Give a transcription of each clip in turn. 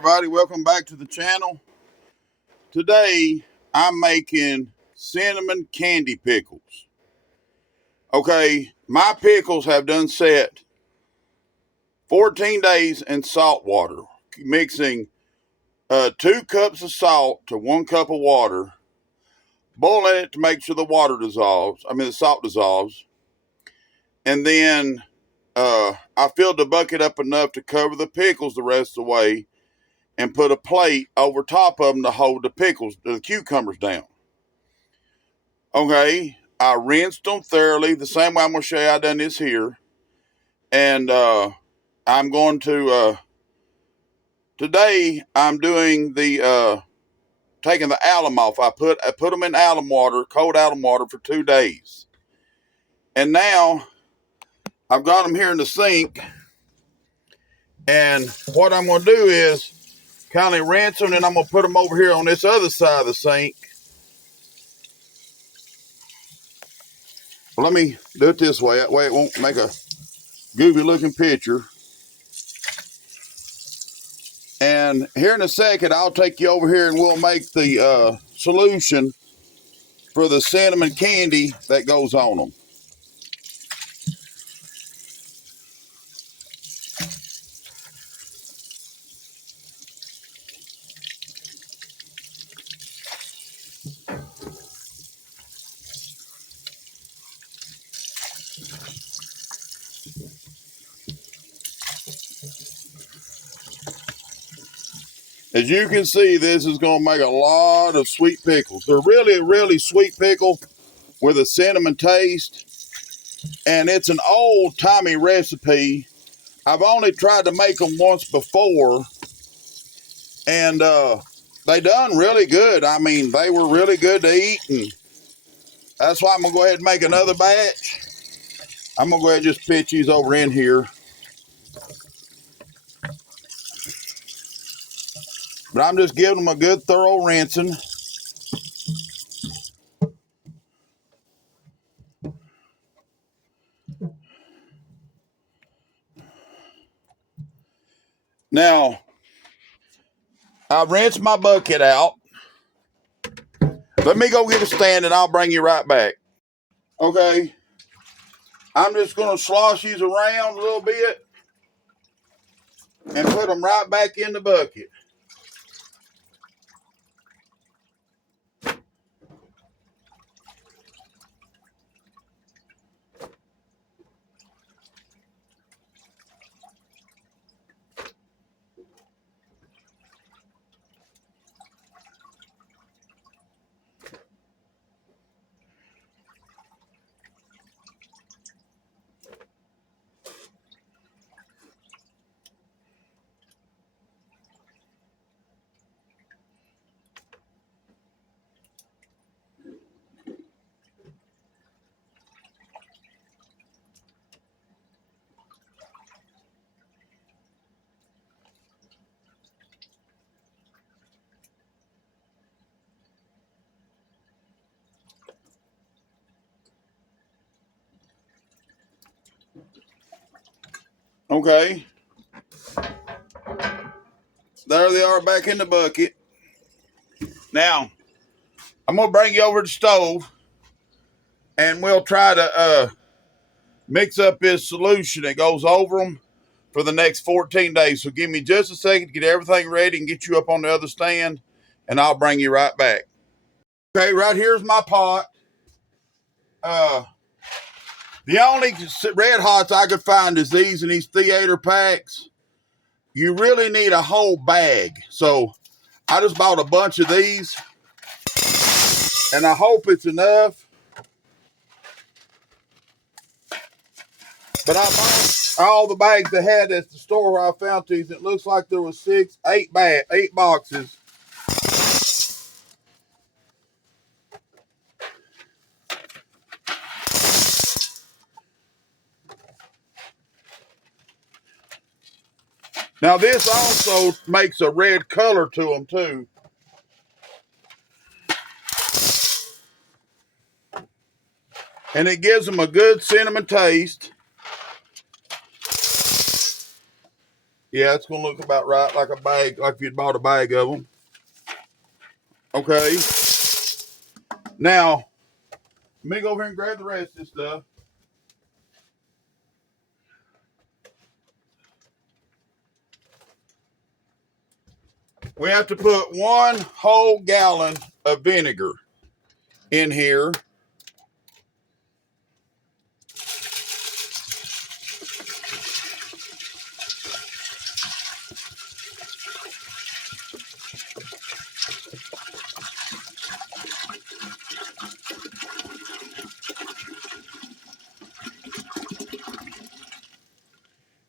everybody, welcome back to the channel. Today I'm making cinnamon candy pickles. Okay, my pickles have done set 14 days in salt water, mixing 2 cups of salt to 1 cup of water, boiling it to make sure the the salt dissolves, and then I filled the bucket up enough to cover the pickles the rest of the way and put a plate over top of them to hold the cucumbers down. Okay, I rinsed them thoroughly, the same way I'm going to show you I done this here. And I'm going to, today I'm doing taking the alum off. I put them in alum water, cold alum water for 2 days. And now I've got them here in the sink. And what I'm going to do is kind of rinse them, and I'm going to put them over here on this other side of the sink. Well, let me do it this way. That way it won't make a goofy looking picture. And here in a second, I'll take you over here and we'll make the solution for the cinnamon candy that goes on them. As you can see, this is going to make a lot of sweet pickles. They're really sweet pickle with a cinnamon taste. And it's an old-timey recipe. I've only tried to make them once before. And they done really good. I mean, they were really good to eat. And that's why I'm going to go ahead and make another batch. I'm going to go ahead and just pitch these over in here. But I'm just giving them a good thorough rinsing. Now, I rinsed my bucket out. Let me go get a stand and I'll bring you right back. Okay. I'm just going to slosh these around a little bit and put them right back in the bucket. Okay. There they are back in the bucket. Now, I'm going to bring you over to the stove and we'll try to mix up this solution that goes over them for the next 14 days. So give me just a second to get everything ready and get you up on the other stand, and I'll bring you right back. Okay, right here's my pot. The only red hots I could find is these in these theater packs. You really need a whole bag. So I just bought a bunch of these, and I hope it's enough. But I bought all the bags they had at the store where I found these. It looks like there was 8 boxes. Now this also makes a red color to them too. And it gives them a good cinnamon taste. Yeah, it's going to look about right, like a bag, like if you'd bought a bag of them. Okay. Now, let me go over here and grab the rest of this stuff. We have to put 1 whole gallon of vinegar in here.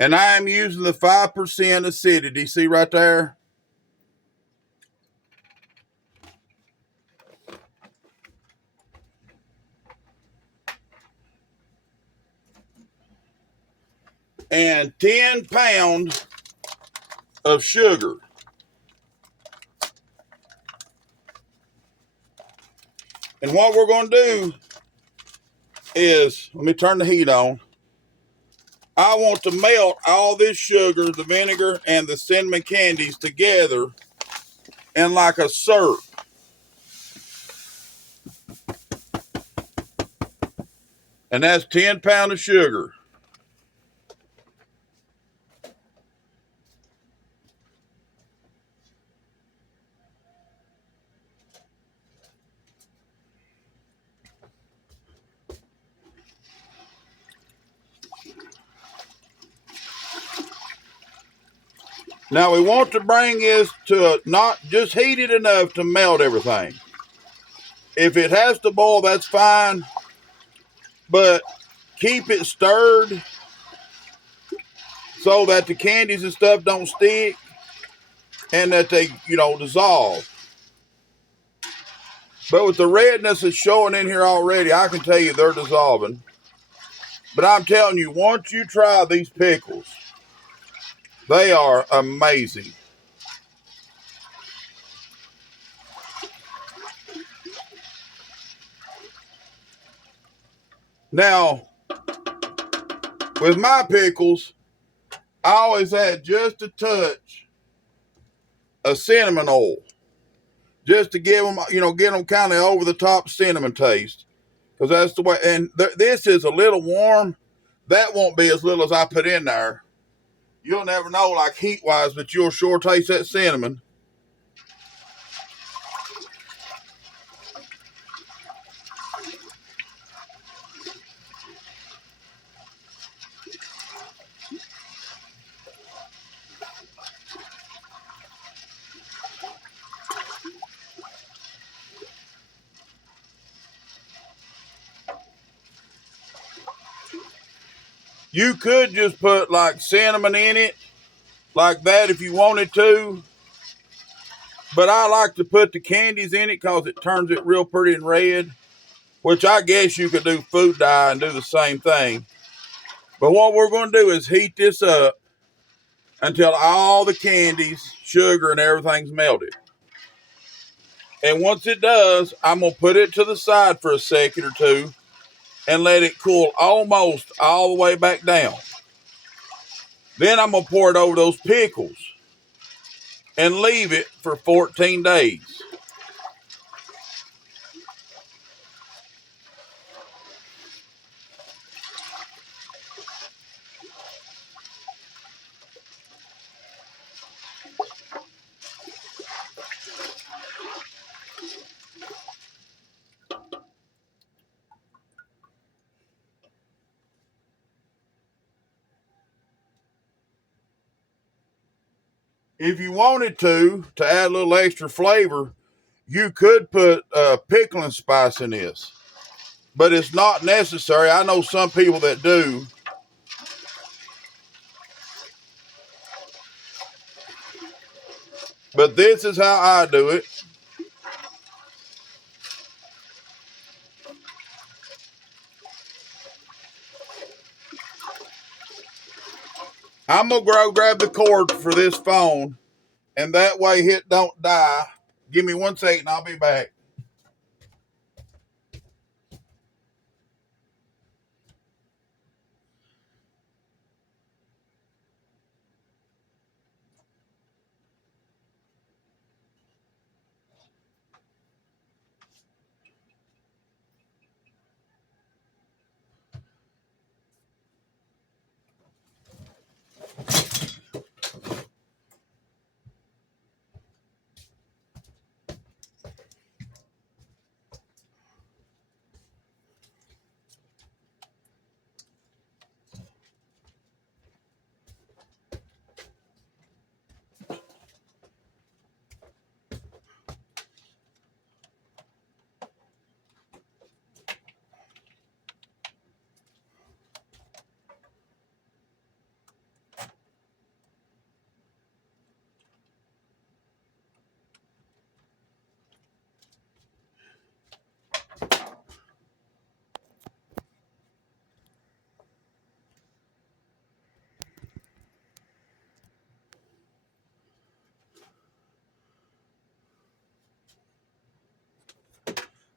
And I am using the 5% acidity. See right there? And 10 pounds of sugar. And what we're going to do is, let me turn the heat on. I want to melt all this sugar, the vinegar, and the cinnamon candies together in like a syrup. And that's 10 pounds of sugar. Now we want to bring this to not just heated enough to melt everything. If it has to boil, that's fine. But keep it stirred so that the candies and stuff don't stick and that they, dissolve. But with the redness that's showing in here already, I can tell you they're dissolving. But I'm telling you, once you try these pickles, they are amazing. Now, with my pickles, I always add just a touch of cinnamon oil, just to give them, get them kind of over the top cinnamon taste, because that's the way. And this is a little warm. That won't be as little as I put in there. You'll never know, like heat wise, but you'll sure taste that cinnamon. You could just put like cinnamon in it, like that, if you wanted to. But I like to put the candies in it because it turns it real pretty and red, which I guess you could do food dye and do the same thing. But what we're going to do is heat this up until all the candies, sugar, and everything's melted. And once it does, I'm going to put it to the side for a second or two and let it cool almost all the way back down. Then I'm going to pour it over those pickles and leave it for 14 days. If you wanted to add a little extra flavor, you could put pickling spice in this, but it's not necessary. I know some people that do. But this is how I do it. I'm going to go grab the cord for this phone, and that way it don't die. Give me 1 second, I'll be back.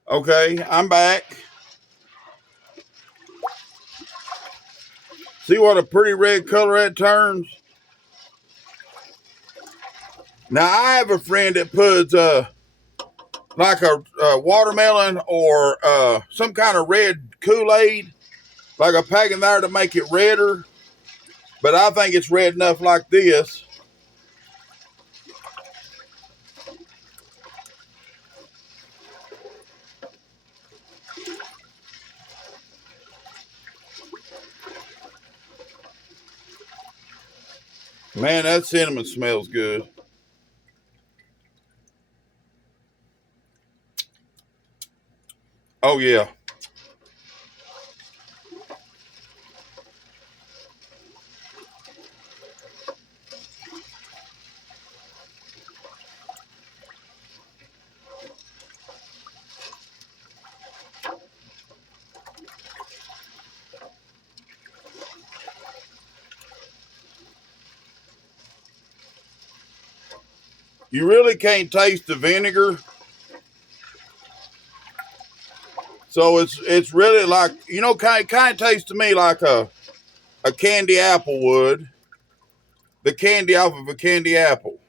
Okay, I'm back. See what a pretty red color that turns? Now, I have a friend that puts like a watermelon or some kind of red Kool-Aid, like a pack in there to make it redder. But I think it's red enough like this. Man, that cinnamon smells good. Oh, yeah. You really can't taste the vinegar. So it's really like, kind of tastes to me like a candy apple would. The candy off of a candy apple.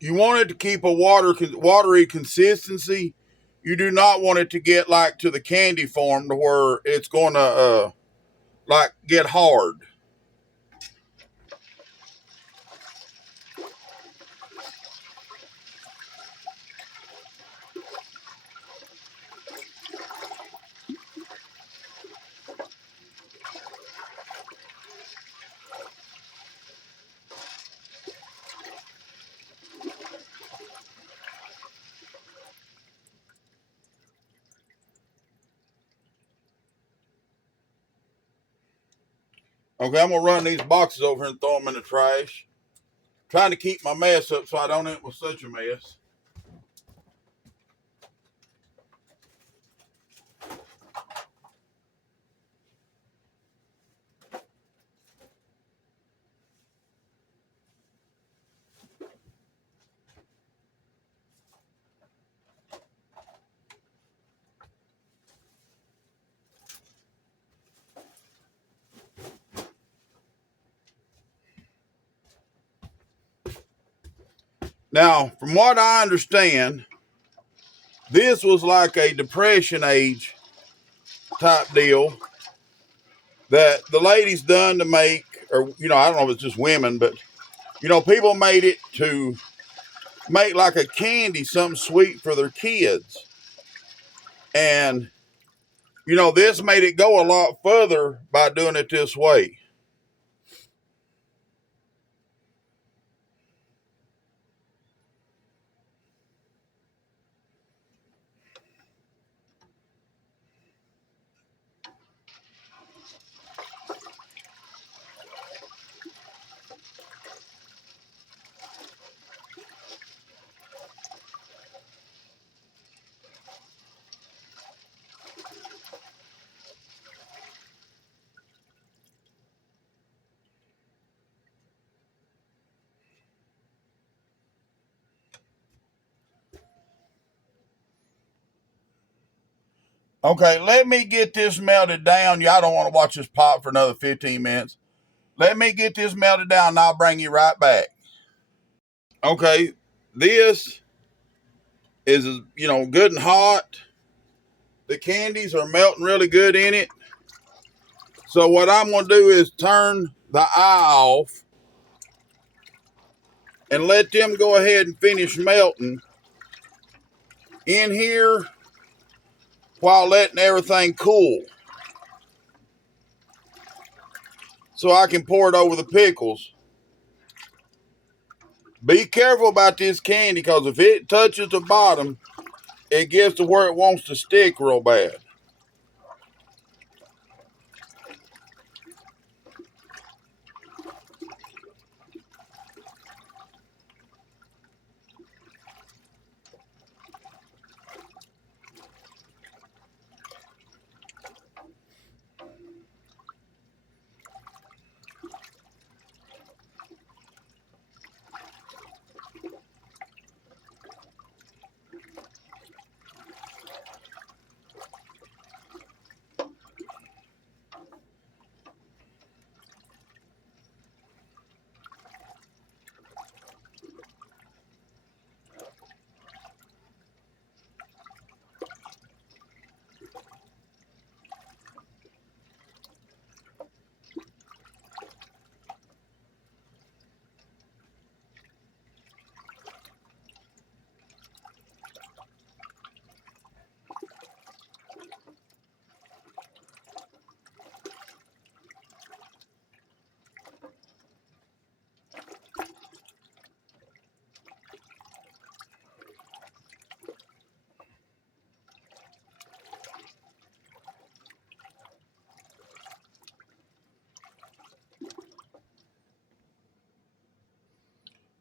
You want it to keep a watery consistency. You do not want it to get like to the candy form to where it's going to like get hard. Okay, I'm gonna run these boxes over and throw them in the trash. Trying to keep my mess up so I don't end up with such a mess. Now, from what I understand, this was like a depression age type deal that the ladies done to make, or I don't know if it's just women, but people made it to make like a candy, something sweet for their kids. And this made it go a lot further by doing it this way. Okay, let me get this melted down. Y'all don't want to watch this pop for another 15 minutes. Let me get this melted down and I'll bring you right back. Okay, this is, good and hot. The candies are melting really good in it. So what I'm going to do is turn the eye off and let them go ahead and finish melting in here while letting everything cool. So I can pour it over the pickles. Be careful about this candy, because if it touches the bottom, it gets to where it wants to stick real bad.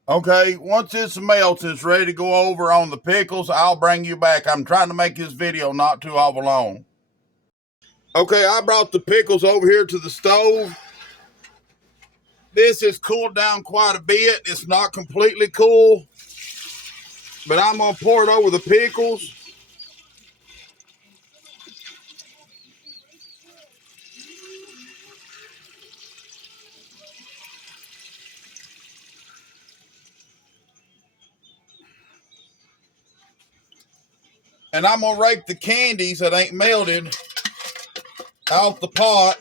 Okay, once this melts, it's ready to go over on the pickles. I'll bring you back. I'm trying to make this video not too awful long. Okay, I brought the pickles over here to the stove. This has cooled down quite a bit. It's not completely cool, but I'm going to pour it over the pickles. And I'm going to rake the candies that ain't melted out the pot.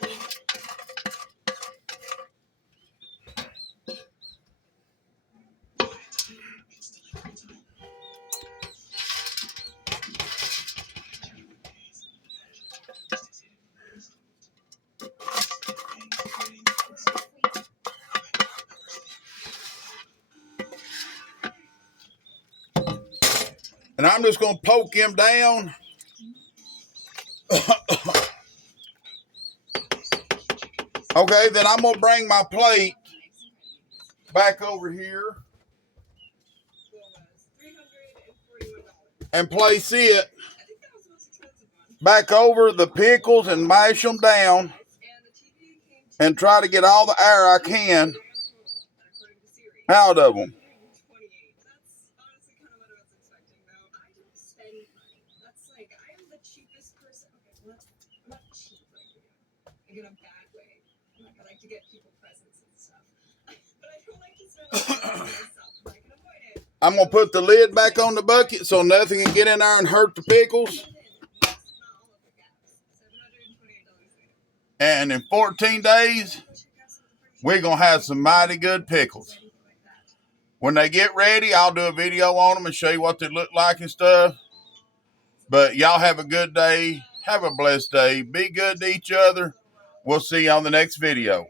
And I'm just going to poke them down. Okay, then I'm going to bring my plate back over here and place it back over the pickles and mash them down and try to get all the air I can out of them. I'm going to put the lid back on the bucket so nothing can get in there and hurt the pickles. And in 14 days, we're going to have some mighty good pickles. When they get ready, I'll do a video on them and show you what they look like and stuff. But y'all have a good day. Have a blessed day. Be good to each other. We'll see you on the next video.